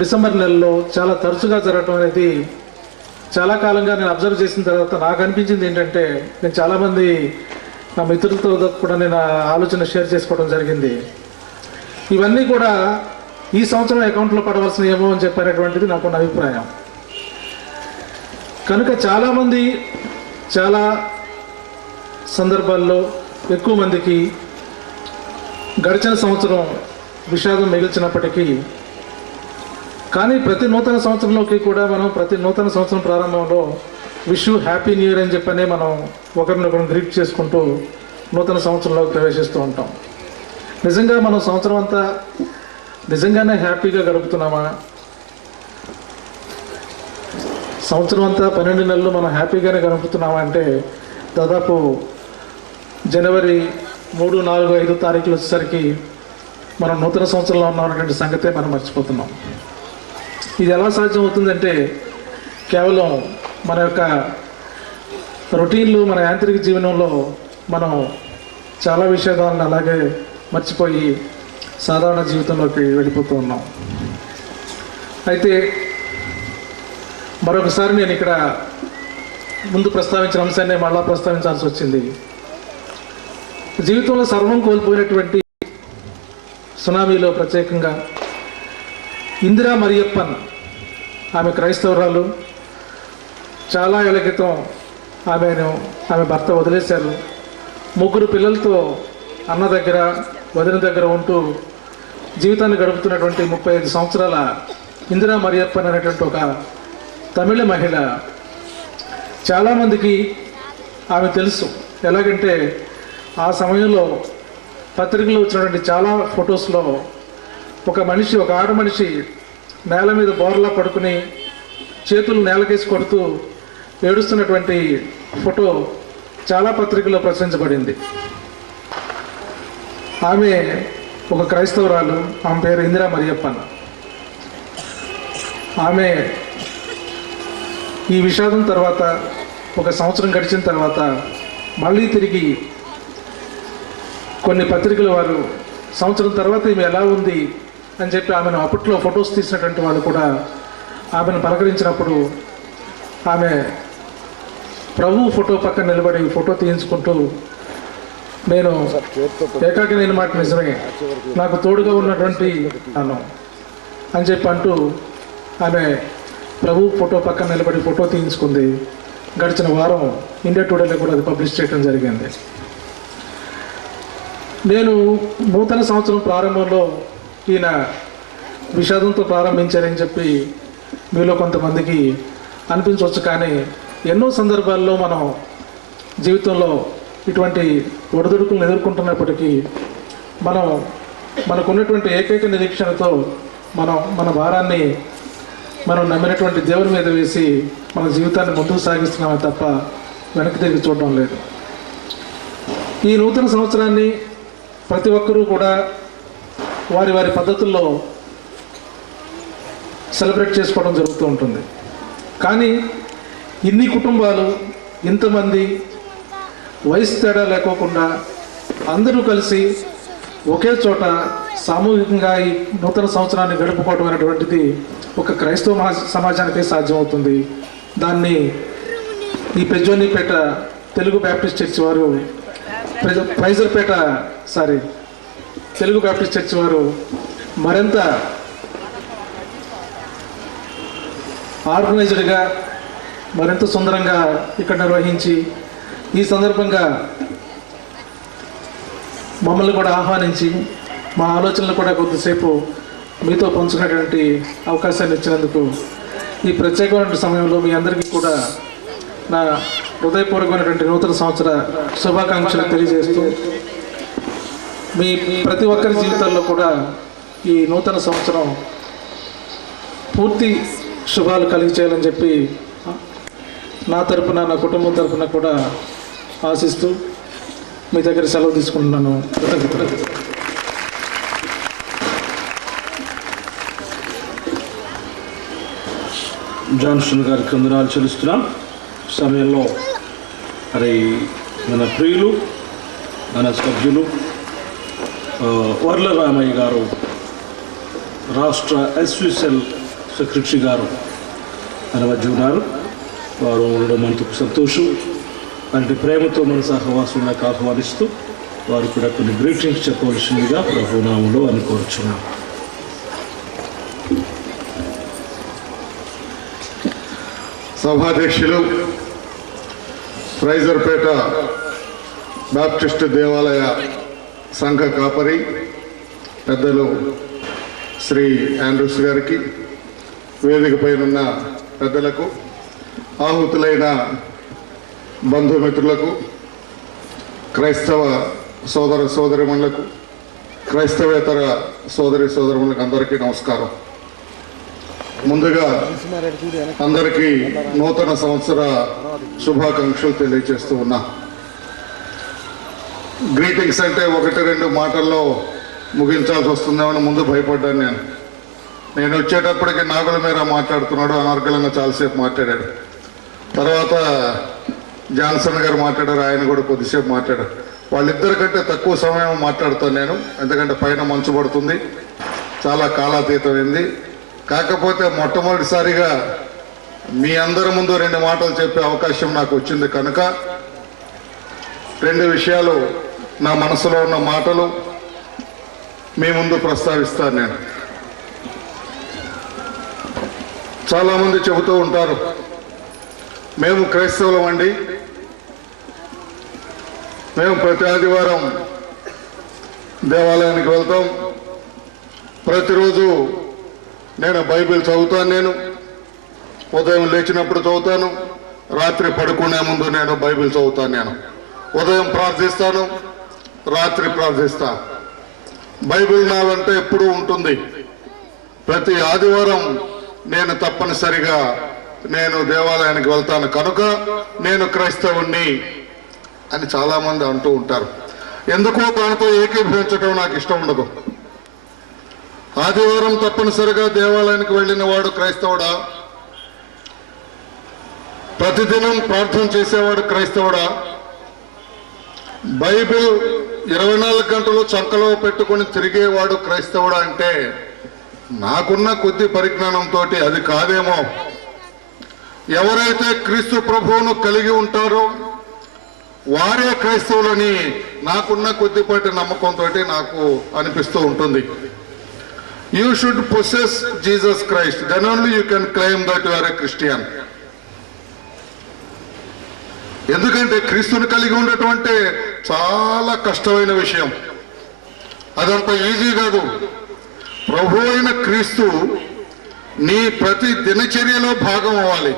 December నెలలో చాలా తరచుగా జరగటం అనేది చాలా కాలంగా నేను అబ్జర్వ్ చేసిన తర్వాత నాకు అనిపించింది ఏంటంటే, నేను చాలామంది నా మిత్రులతో కూడా నేను ఆలోచన షేర్ చేసుకోవడం జరిగింది. ఇవన్నీ కూడా ఈ సంవత్సరం అకౌంట్లో పడవలసిన ఏమో అని చెప్పినటువంటిది నాకున్న అభిప్రాయం. కనుక చాలామంది చాలా సందర్భాల్లో ఎక్కువ మందికి గడిచిన సంవత్సరం విషాదం మిగిల్చినప్పటికీ, కానీ ప్రతి నూతన సంవత్సరంలోకి కూడా మనం ప్రతి నూతన సంవత్సరం ప్రారంభంలో wish you happy new year అని చెప్పని మనం ఒకరినొకరు గ్రీట్ చేసుకుంటూ నూతన సంవత్సరంలోకి ప్రవేశిస్తూ ఉంటాం. నిజంగా మనం సంవత్సరం అంతా నిజంగానే హ్యాపీగా గడుపుతున్నామా? సంవత్సరం అంతా 12 నెలలు మనం హ్యాపీగానే గడుపుతున్నామా అంటే దాదాపు జనవరి 3, 4, 5 తారీఖులు వచ్చేసరికి మనం నూతన సంవత్సరంలో ఉన్నటువంటి సంగతే మనం మర్చిపోతున్నాం. ఇది ఎలా సాధ్యం అవుతుందంటే కేవలం మన యొక్క రొటీన్లు, మన యాంత్రిక జీవనంలో మనం చాలా విషయాలను అలాగే మర్చిపోయి సాధారణ జీవితంలోకి వెళ్ళిపోతూ ఉన్నాం. అయితే మరొకసారి నేను ఇక్కడ ముందు ప్రస్తావించిన అంశాన్ని మళ్ళా ప్రస్తావించాల్సి వచ్చింది. జీవితంలో సర్వం కోల్పోయినటువంటి సునామీలో ప్రత్యేకంగా ఇందిరా మరియప్పన్, ఆమె క్రైస్తవురాలు. చాలా ఏళ్ల క్రితం ఆమె భర్త వదిలేశారు. 3 పిల్లలతో అన్న దగ్గర, వదిన దగ్గర ఉంటూ జీవితాన్ని గడుపుతున్నటువంటి 35 సంవత్సరాల ఇందిరా మరియప్పన్ అనేటువంటి ఒక తమిళ మహిళ. చాలామందికి ఆమె తెలుసు. ఎలాగంటే ఆ సమయంలో పత్రికలో వచ్చినటువంటి చాలా ఫొటోస్లో ఒక ఆడ మనిషి నేల మీద బోర్లా పడుకుని చేతులు నేలకేసి కొడుతూ ఏడుస్తున్నటువంటి ఫోటో చాలా పత్రికల్లో ప్రచురించబడింది. ఆమె ఒక క్రైస్తవురాలు. ఆమె పేరు ఇందిరా మరియప్పన్. ఆమె ఈ విషాదం తర్వాత ఒక సంవత్సరం గడిచిన తర్వాత మళ్ళీ తిరిగి కొన్ని పత్రికల వారు సంవత్సరం తర్వాత ఈమె ఎలా ఉంది అని చెప్పి ఆమెను అప్పట్లో ఫొటోస్ తీసినటువంటి వాళ్ళు కూడా ఆమెను పలకరించినప్పుడు ఆమె ప్రభు ఫోటో పక్కన నిలబడి ఫోటో తీయించుకుంటూ, నేను ఏకాకి నేను మాట నిజమే, నాకు తోడుగా ఉన్నటువంటి నన్ను అని చెప్పి అంటూ ఆమె ప్రభు ఫోటో పక్కన నిలబడి ఫోటో తీయించుకుంది. గడిచిన వారం ఇండియా టుడేలో కూడా అది పబ్లిష్ చేయడం జరిగింది. నేను నూతన సంవత్సరం ప్రారంభంలో ఈయన విషాదంతో ప్రారంభించారని చెప్పి మీలో కొంతమందికి అనిపించవచ్చు. కానీ ఎన్నో సందర్భాల్లో మనం జీవితంలో ఇటువంటి ఒడిదుడుకులను ఎదుర్కొంటున్నప్పటికీ మనకున్నటువంటి ఏకైక నిరీక్షణతో మన భారాన్ని మనం నమ్మినటువంటి దేవుని మీద వేసి మన జీవితాన్ని ముందుకు సాగిస్తున్నామే తప్ప వెనక్కి తిరిగి చూడడం లేదు. ఈ నూతన సంవత్సరాన్ని ప్రతి ఒక్కరూ కూడా వారి పద్ధతుల్లో సెలబ్రేట్ చేసుకోవడం జరుగుతూ ఉంటుంది. కానీ ఇన్ని కుటుంబాలు, ఇంతమంది వయసు తేడా లేకోకుండా అందరూ కలిసి ఒకే చోట సామూహికంగా ఈ నూతన సంవత్సరాన్ని గడుపుకోవడం అనేటువంటిది ఒక క్రైస్తవ సమాజానికే సాధ్యమవుతుంది. దాన్ని ఈ పెజ్జోనిపేట తెలుగు బ్యాప్టిస్ట్ చర్చ్ వారు, తెలుగు బ్యాప్టిస్ట్ చర్చ్ వారు మరింత ఆర్గనైజ్డ్గా, మరింత సుందరంగా ఇక్కడ నిర్వహించి ఈ సందర్భంగా మమ్మల్ని కూడా ఆహ్వానించి మా ఆలోచనలు కూడా కొద్దిసేపు మీతో పంచుకునేటువంటి అవకాశాన్ని ఇచ్చినందుకు ఈ ప్రత్యేకమైన సమయంలో మీ అందరికీ కూడా నా హృదయపూర్వకమైనటువంటి నూతన సంవత్సర శుభాకాంక్షలు తెలియజేస్తూ, మీ ప్రతి ఒక్కరి జీవితాల్లో కూడా ఈ నూతన సంవత్సరం పూర్తి శుభాలు కలిగించేయాలని చెప్పి నా తరపున, నా కుటుంబం తరపున కూడా ఆశిస్తూ మీ దగ్గర సెలవు తీసుకుంటున్నాను. జాన్సన్ గారికి వందనాలు చెల్లిస్తున్నాం. సమయంలో మరి మన ప్రియులు, మన సభ్యులు వర్ల రామయ్య గారు రాష్ట్ర ఎస్విసెల్ సెక్రటరీ గారు మన మధ్య ఉన్నారు. వారు ఉండడం మనకు సంతోషం. అంటే ప్రేమతో మన సహవాసులకు ఆహ్వానిస్తూ వారు కూడా కొన్ని గ్రీటింగ్స్ చెప్పవలసిందిగా ప్రభునామంలో అనుకోవచ్చున్నాం. సభాధ్యక్షులు, రైజర్పేట బాప్టిస్టు దేవాలయ సంఘ కాపరి పెద్దలు శ్రీ ఆండ్రూస్ గారికి, వేదిక పైనున్న పెద్దలకు, ఆహుతులైన బంధుమిత్రులకు, క్రైస్తవ సోదర సోదరిమణులకు, క్రైస్తవేతర సోదరి సోదరిమణులకు అందరికీ నమస్కారం. ముందుగా అందరికీ నూతన సంవత్సర శుభాకాంక్షలు తెలియజేస్తూ ఉన్నా. గ్రీటింగ్స్ అంటే 1-2 మాటల్లో ముగించాల్సి వస్తుందేమని ముందు భయపడ్డాను. నేను వచ్చేటప్పటికి నాగుల మీద మాట్లాడుతున్నాడు, అనర్గళంగా చాలాసేపు మాట్లాడాడు. తర్వాత జాన్సన్ గారు మాట్లాడారు, ఆయన కూడా కొద్దిసేపు మాట్లాడారు. వాళ్ళిద్దరికంటే తక్కువ సమయం మాట్లాడుతాను నేను, ఎందుకంటే పైన మంచు పడుతుంది, చాలా కాలాతీతమైంది. కాకపోతే మొట్టమొదటిసారిగా మీ అందరి ముందు 2 మాటలు చెప్పే అవకాశం నాకు వచ్చింది కనుక 2 విషయాలు, నా మనసులో ఉన్న మాటలు మీ ముందు ప్రస్తావిస్తాను. నేను చాలామంది చెబుతూ ఉంటారు, మేము క్రైస్తవులం అండి, మేము ప్రతి ఆదివారం దేవాలయానికి వెళ్తాం, ప్రతిరోజు నేను బైబిల్ చదువుతాను, నేను ఉదయం లేచినప్పుడు చదువుతాను, రాత్రి పడుకునే ముందు నేను బైబిల్ చదువుతాను, నేను ఉదయం ప్రార్థిస్తాను, రాత్రి ప్రార్థిస్తాను. బైబిల్ నా వెంట ఎప్పుడూ ఉంటుంది. ప్రతి ఆదివారం నేను తప్పనిసరిగా నేను దేవాలయానికి వెళ్తాను కనుక నేను క్రైస్తవుణ్ణి అని చాలామంది అంటూ ఉంటారు. ఎందుకో దానితో ఏకీభవించడం నాకు ఇష్టం ఉండదు. ఆదివారం తప్పనిసరిగా దేవాలయానికి వెళ్ళిన వాడు క్రైస్తవుడా? ప్రతిదినం ప్రార్థన చేసేవాడు క్రైస్తవుడా? బైబిల్ 24 గంటలు చంకలో పెట్టుకొని తిరిగేవాడు క్రైస్తవుడా? అంటే నాకున్న కొద్ది పరిజ్ఞానంతో అది కాదేమో. ఎవరైతే క్రీస్తు ప్రభువును కలిగి ఉంటారో వారే క్రైస్తవులని నాకున్న కొద్దిపాటి నమ్మకంతో నాకు అనిపిస్తూ ఉంటుంది. You should possess Jesus Christ, then only you can claim that you are a Christian. ఎందుకంటే క్రీస్తుని కలిగి ఉండటం అంటే చాలా కష్టమైన విషయం, అదంత ఈజీ కాదు. ప్రభు అయిన క్రీస్తు నీ ప్రతి దినచర్యలో భాగం అవ్వాలి.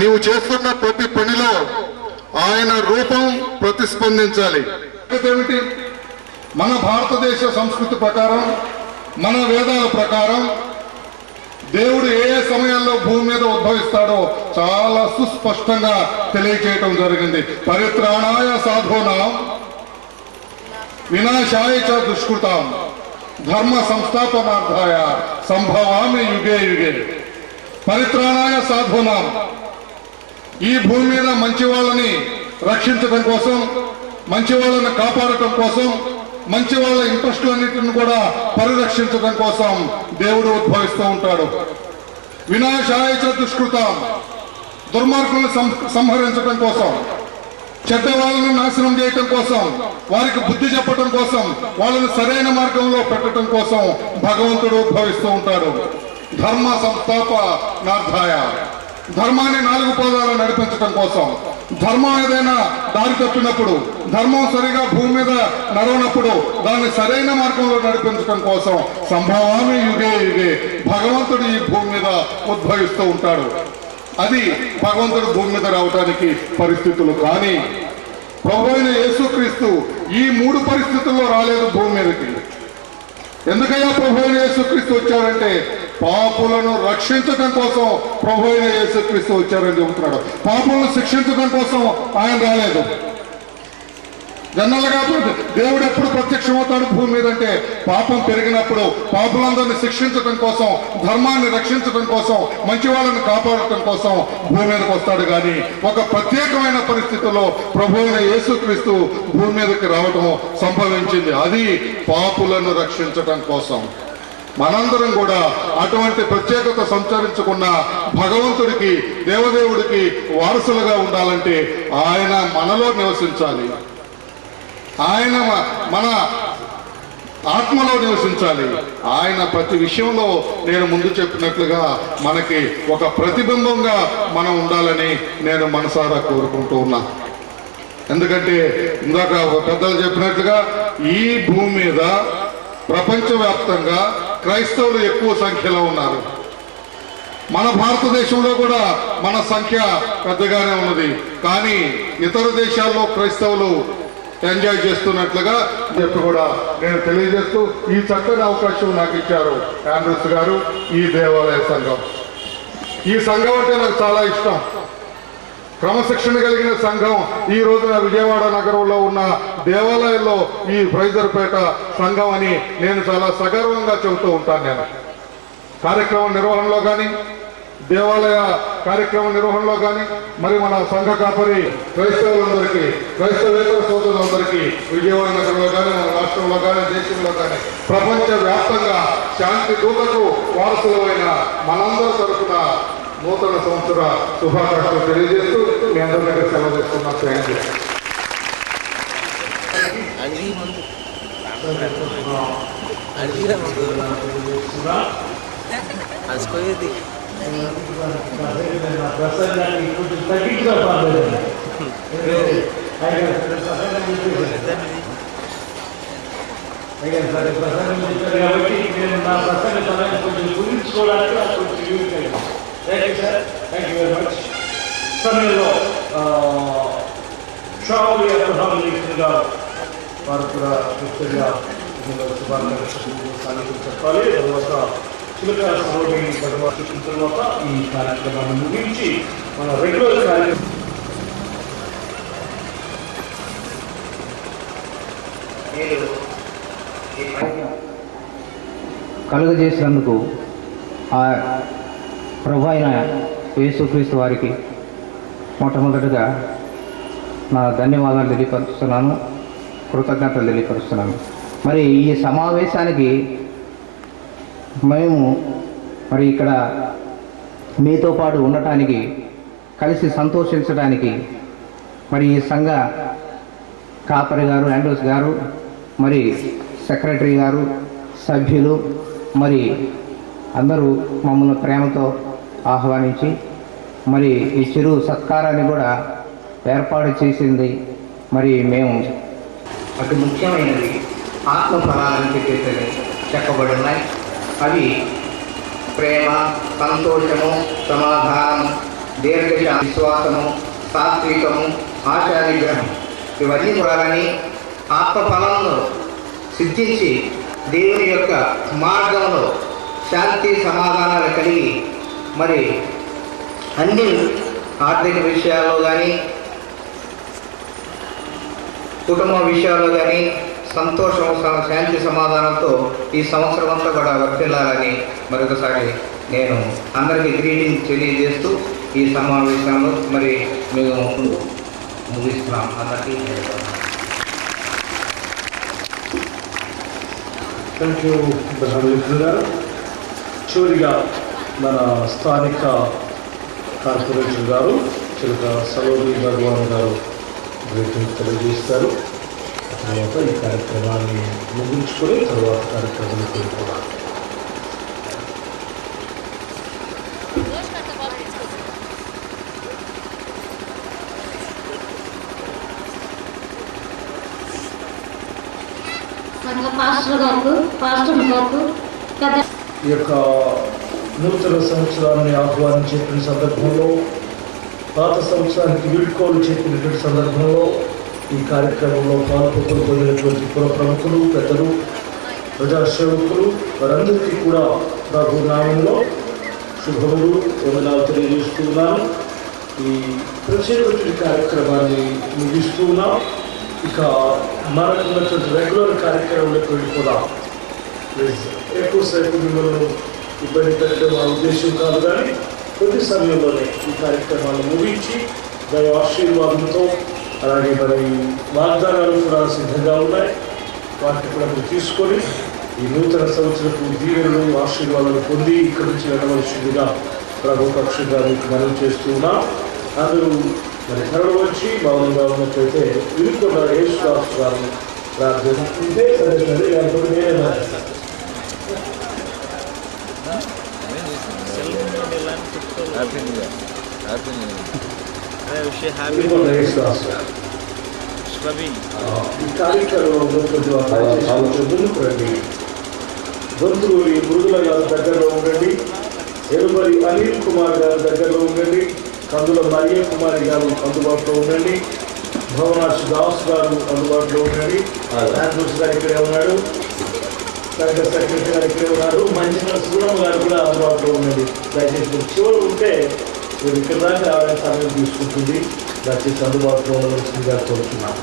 నీవు చేస్తున్న ప్రతి పనిలో ఆయన రూపం ప్రతిస్పందించాలి. ఏమిటి? మన భారతదేశ సంస్కృతి ప్రకారం, మన వేదాల ప్రకారం దేవుడు ఏ సమయంలో భూమి మీద ఉద్భవిస్తాడో చాలా సుస్పష్టంగా తెలియచేయటం జరిగింది. పరిత్రాణాయ సాధూనాం వినాశాయ చ దుష్కృతాం ధర్మ సంస్థాపనార్థాయ సంభవామి యుగే యుగే. పరిత్రాణాయ సాధూనాం, ఈ భూమి మీద మంచి వాళ్ళని రక్షించడం కోసం, మంచి వాళ్ళని కాపాడటం కోసం, మంచి వాళ్ళ ఇంట్రెస్టులన్నింటిని కూడా పరిరక్షించడం కోసం దేవుడు ఉద్భవిస్తూ ఉంటాడు. వినాశాయ చ దుష్కృతాం, దుర్మార్గులను సంహరించడం కోసం, చెడ్డ వాళ్ళని నాశనం చేయటం కోసం, వారికి బుద్ధి చెప్పటం కోసం, వాళ్ళని సరైన మార్గంలో పెట్టడం కోసం భగవంతుడు ఉద్భవిస్తూ ఉంటాడు. ధర్మ సంస్థాపనార్థాయ, ధర్మాన్ని 4 పాదాలు నడిపించడం కోసం. ధర్మం ఏదైనా దారి తప్పినప్పుడు, ధర్మం సరిగా భూమి మీద నడవనప్పుడు దాన్ని సరైన మార్గంలో నడిపించడం కోసం సంభవామి యుగే యుగే భగవంతుడు ఈ భూమి మీద ఉద్భవిస్తూ ఉంటాడు. అది భగవంతుడు భూమి మీద రావడానికి పరిస్థితులు. కానీ ప్రభు అయిన యేసుక్రీస్తు ఈ 3 పరిస్థితుల్లో రాలేదు భూమి మీదకి. ఎందుకయ్యా ప్రభు అయిన యేసుక్రీస్తు వచ్చారంటే పాపులను రక్షించడం కోసం ప్రభు అయిన యేసుక్రీస్తు వచ్చారని చెబుతున్నాడు. పాపులను శిక్షించడం కోసం ఆయన రాలేదు. జనరల్గా దేవుడు ఎప్పుడు ప్రత్యక్షమవుతాడు భూమి మీద అంటే పాపం పెరిగినప్పుడు పాపులందరినీ శిక్షించడం కోసం, ధర్మాన్ని రక్షించడం కోసం, మంచి వాళ్ళని కాపాడటం కోసం భూమి మీదకి వస్తాడు. కానీ ఒక ప్రత్యేకమైన పరిస్థితుల్లో ప్రభు అయిన యేసుక్రీస్తు భూమి మీదకి రావటం సంభవించింది. అది పాపులను రక్షించడం కోసం. మనందరం కూడా అటువంటి ప్రత్యేకత సంచరించుకున్న భగవంతుడికి, దేవదేవుడికి వారసులుగా ఉండాలంటే ఆయన మనలో నివసించాలి, ఆయన మన ఆత్మలో నివసించాలి. ఆయన ప్రతి విషయంలో నేను ముందు చెప్పినట్లుగా మనకి ఒక ప్రతిబింబంగా మనం ఉండాలని నేను మనసారా కోరుకుంటూ ఉన్నా. ఎందుకంటే ఇందాక పెద్దలు చెప్పినట్లుగా ఈ భూమి మీద ప్రపంచవ్యాప్తంగా క్రైస్తవులు ఎక్కువ సంఖ్యలో ఉన్నారు. మన భారతదేశంలో కూడా మన సంఖ్య పెద్దగానే ఉన్నది. కానీ ఇతర దేశాల్లో క్రైస్తవులు ఎంజాయ్ చేస్తున్నట్లుగా చెప్పి కూడా నేను తెలియజేస్తూ ఈ చక్కని అవకాశం నాకు ఇచ్చారు ఆండ్రూస్ గారు. ఈ దేవాలయ సంఘం, ఈ సంఘం అంటే నాకు చాలా ఇష్టం. క్రమశిక్షణ కలిగిన సంఘం ఈ రోజున విజయవాడ నగరంలో ఉన్న దేవాలయంలో ఈ ఫ్రైజర్పేట సంఘం అని నేను చాలా సగర్వంగా చెబుతూ ఉంటాను. నేను కార్యక్రమం నిర్వహణలో కానీ, దేవాలయ కార్యక్రమ నిర్వహణలో కానీ, మరి మన సంఘ కాపరి క్రైస్తవులందరికీ, క్రైస్తవేతర సోదరులందరికీ విజయవాడ నగరంలో కానీ, మన రాష్ట్రంలో కానీ, దేశంలో కానీ, ప్రపంచ వ్యాప్తంగా శాంతి దూతకు వారసులైన మనందరి తరఫున నూతన సంవత్సర శుభాకాంక్షలు తెలియజేస్తూ మీ అందరి దగ్గర సెలవు తీసుకున్నాను. Thank you. కాబట్టి నేను నా ప్రసంగ సమయం కొంచెం గురించుకోవడానికి నాకు కొంచెం యూజ్ అయింది. Thank you sir, thank you very much. సమయంలో షావులి అబ్రహాం లింకన్ గారు వారు కూడా ముఖ్యంగా శుభాకాంక్షలు సాధించి చెప్పాలి. తర్వాత చిలక సరోజిని భగవాన్ చూసిన తర్వాత ఈ కార్యక్రమాన్ని ముగించి మన రెగ్యులర్ కార్యక్రమం కలుగజేసినందుకు ఆ ప్రభు అయిన యేసుక్రీస్తు వారికి మొట్టమొదటిగా నా ధన్యవాదాలు తెలియపరుస్తున్నాను, కృతజ్ఞతలు తెలియపరుస్తున్నాను. మరి ఈ సమావేశానికి మేము మరి ఇక్కడ మీతో పాటు ఉండటానికి, కలిసి సంతోషించడానికి మరి ఈ సంఘ కాపరి గారు, ఆండ్రూస్ గారు, మరి సెక్రటరీ గారు, సభ్యులు, మరి అందరూ మమ్మల్ని ప్రేమతో ఆహ్వానించి మరి ఈ చిరు సత్కారాన్ని కూడా ఏర్పాటు చేసింది. మరి మేము అతి ముఖ్యమైనది ఆత్మ ఫలాలను చెప్పబడి ఉన్నాయి. అవి ప్రేమ, సంతోషము, సమాధానము, దీర్ఘ విశ్వాసము, సాత్వికము, ఆశా నిగ్రహం. ఇవన్నీ కూడాని ఆత్మ ఫలంలో సిద్ధించి దేవుని యొక్క మార్గంలో శాంతి సమాధానాలు కలిగి మరి అన్ని ఆర్థిక విషయాల్లో కానీ, కుటుంబ విషయాల్లో కానీ సంతోషం, శాంతి సమాధానంతో ఈ సంవత్సరం అంతా కూడా వర్తిల్లాలని మరొకసారి నేను అందరికీ గ్రీటింగ్ తెలియజేస్తూ ఈ సమావేశంలో మరి మేము ముగిస్తున్నాం. అందరికీ థ్యాంక్ యూ బ్రహ్మలింకన్ గారు. చివరిగా మన స్థానిక కార్పొరేటర్ గారు చిలక సరోజిని భగవాన్ గారు గ్రీటింగ్ తెలియజేస్తారు. తర్వాత ఈ కార్యక్రమాన్ని ముగించుకొని తర్వాత కార్యక్రమాన్ని కోరుకోవాలి. ఈ యొక్క నూతన సంవత్సరాన్ని ఆహ్వానించే సందర్భంలో, పాత సంవత్సరానికి వీడ్కోలు చెప్పినటువంటి సందర్భంలో ఈ కార్యక్రమంలో పాల్పొందినటువంటి పుర ప్రముఖులు, పెద్దలు, ప్రజాసేవకులు వారందరికీ కూడా ప్రభు నామంలో శుభములు, వందనాలు తెలియజేస్తున్నాను. ఈ ప్రత్యేకమైన కార్యక్రమాన్ని ముగిస్తున్నాం. ఇక మనకున్నటువంటి రెగ్యులర్ కార్యక్రమాలకు వెళ్ళిపోదాం. ఎక్కువసేపు మిమ్మల్ని ఇబ్బంది పెట్టడం మా ఉద్దేశం కాదు, కానీ కొద్ది సమయంలోనే ఈ కార్యక్రమాన్ని ముగించి దాని ఆశీర్వాదంతో అలాగే మరి వాగ్దానాలు కూడా సిద్ధంగా ఉన్నాయి. వాటిని కూడా మీరు తీసుకొని ఈ నూతన సంవత్సరపు దీవెనలు ఆశీర్వాదాలు పొంది ఇక్కడి నుంచి వెళ్ళవలసిందిగా ప్రభు పక్షంగా మీకు మనవి చేస్తున్నా. అందరూ మరి కరడు వచ్చి మౌనంగా ఉన్నట్లయితే వినుకున్న యేసుదాసు గారు ప్రార్థన ఉంటే సరే లేకపోతే నేనే ఈ కార్యక్రమంలో ముందుకు రండి. దొంతులూరి మృదుల గారి దగ్గరలో ఉండండి. ఎరుబరి అనిల్ కుమార్ గారి దగ్గరలో ఉండండి. కందుల మరియ కుమారి గారు అందుబాటులో ఉండండి. భవనాశ్ దాస్ గారు అందుబాటులో ఉండండి. ఆండ్రూస్ గారు ఇక్కడే ఉన్నాడు. కనుక సెక్రటరీ గారు ఇక్కడే ఉన్నారు. మంచిగా సూరమ్మ గారు కూడా అందుబాటులో ఉండండి. దయచేసి చివరి ఉంటే మీరు ఇక్కడ దాకా రావడానికి సమయం తీసుకుంటుంది. దయచేసి అందుబాటులో ఉండవలసిందిగా కోరుతున్నాను.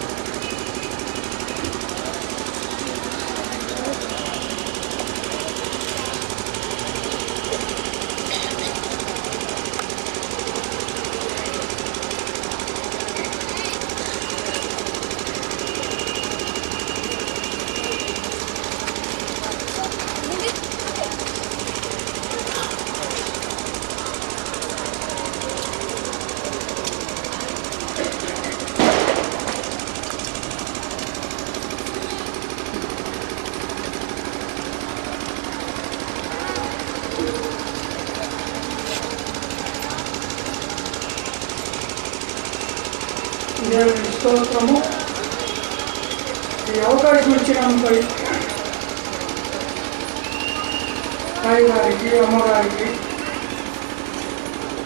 దేవుని స్తోత్రము. ఈ అవకాశం ఇచ్చినందుకు సాయి గారికి, అమ్మగారికి,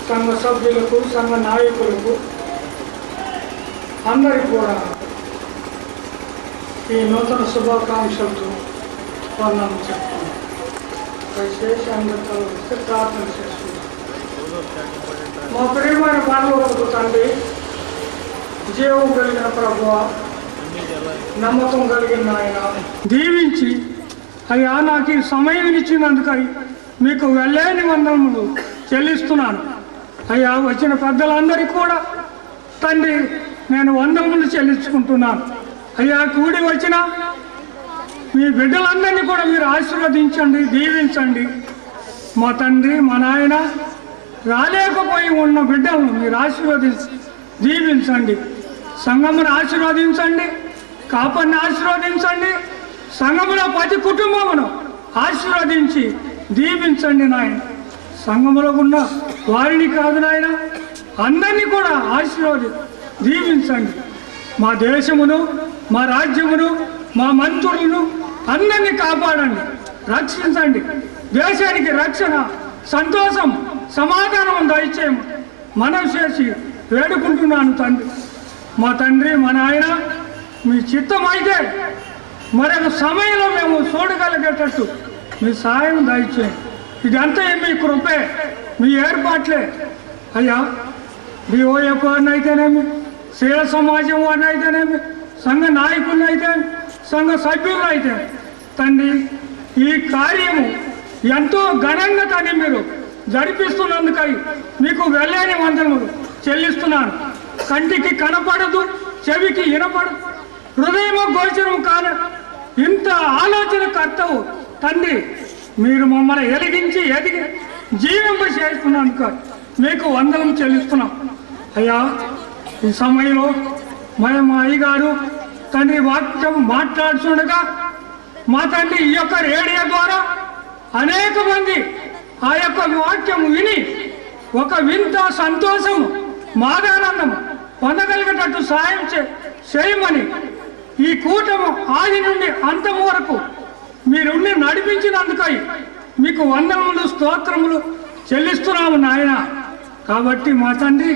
సంఘ సభ్యులకు, సంఘ నాయకులకు అందరికీ కూడా ఈ నూతన శుభాకాంక్షలతో వందనం చెప్తున్నాను. దయచేసి అందరితో వస్తే ప్రార్థన చేస్తున్నాను. మా ప్రియమైన పరలోకపు తండ్రి, జీవం కలిగిన ప్రభువా, నమ్మకం కలిగిన ఆయన దీవించి అయ్యా నాకు ఈ సమయం ఇచ్చినందుకై మీకు వెళ్ళలేని వందనములు చెల్లిస్తున్నాను. అయ్యా వచ్చిన పెద్దలందరికీ కూడా తండ్రి నేను వందనములు చెల్లించుకుంటున్నాను. అయ్యా కూడి వచ్చిన మీ బిడ్డలందరినీ కూడా మీరు ఆశీర్వదించండి, దీవించండి. మా తండ్రి, మా నాయన రాలేకపోయి ఉన్న బిడ్డలను మీరు ఆశీర్వదించి దీవించండి. సంఘమును ఆశీర్వదించండి, కాపరిని ఆశీర్వదించండి, సంఘములో ప్రతి కుటుంబమును ఆశీర్వదించి దీవించండి నాయన. సంఘములో ఉన్న వారిని కాదు నాయన, అందరినీ కూడా దీవించండి. మా దేశమును, మా రాజ్యమును, మా మంత్రులను అందరినీ కాపాడండి, రక్షించండి. దేశానికి రక్షణ, సంతోషం, సమాధానం దయచేయము మనం చేసి వేడుకుంటున్నాను తండ్రి. మా తండ్రి, మా నాయన మీ చిత్తం అయితే మరొక సమయంలో మేము చూడగలిగేటట్టు మీ సహాయం దయచేయండి. ఇదంతా మీ కృపే, మీ ఏర్పాట్లే అయ్యా. డిఓఎఫ్ వారిని అయితేనేమి, శీల సమాజం వారిని అయితేనేమి, సంఘ నాయకులను అయితే, సంఘ సభ్యులు అయితే తండ్రి ఈ కార్యము ఎంతో ఘనంగా తండ్రి మీరు జరిపిస్తున్నందుకై మీకు వెళ్ళని వందనములు చెల్లిస్తున్నాను. కంటికి కనపడదు, చెవికి వినపడదు, హృదయము గోచరం కాన ఇంత ఆలోచన కర్తవు తండ్రి మీరు మమ్మల్ని ఎదిగించి జీవింప చేస్తున్నందుకు మీకు వందనం చెల్లిస్తున్నాం అయ్యా. ఈ సమయంలో మా అయ్యగారు తండ్రి వాక్యం మాట్లాడుతుండగా మా తండ్రి ఈ యొక్క రేడియో ద్వారా అనేక మంది ఆ యొక్క వాక్యం విని ఒక వింత సంతోషం, మాదానందం పొందగలిగేటట్టు సాయం చేయమని ఈ కూటమి ఆది నుండి అంతం వరకు మీరుండి నడిపించినందుకై మీకు వందనములు, స్తోత్రములు చెల్లిస్తున్నాము నాయన. కాబట్టి మా తండ్రి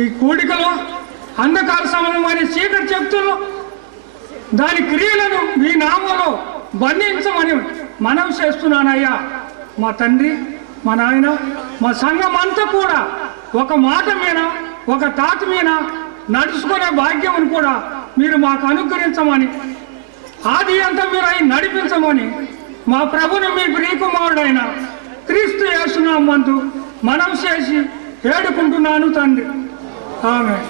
ఈ కూడికలో అంధకార సంబంధమైన చీకటి శక్తులు దాని క్రియలను మీ నామంలో బంధించమని మనం చేస్తున్నానయ్యా. మా తండ్రి, మా నాయన, మా సంఘం అంతా కూడా ఒక మాట మీద, ఒక తాత మీద నడుచుకునే భాగ్యం కూడా మీరు మాకు అనుగ్రహించమని, ఆది అంతా మీరు అయి నడిపించమని మా ప్రభుని మీ ప్రియకుమారుడైన క్రీస్తు యేసునామందు మనం చేసి వేడుకుంటున్నాను తండ్రి. ఆమేన్.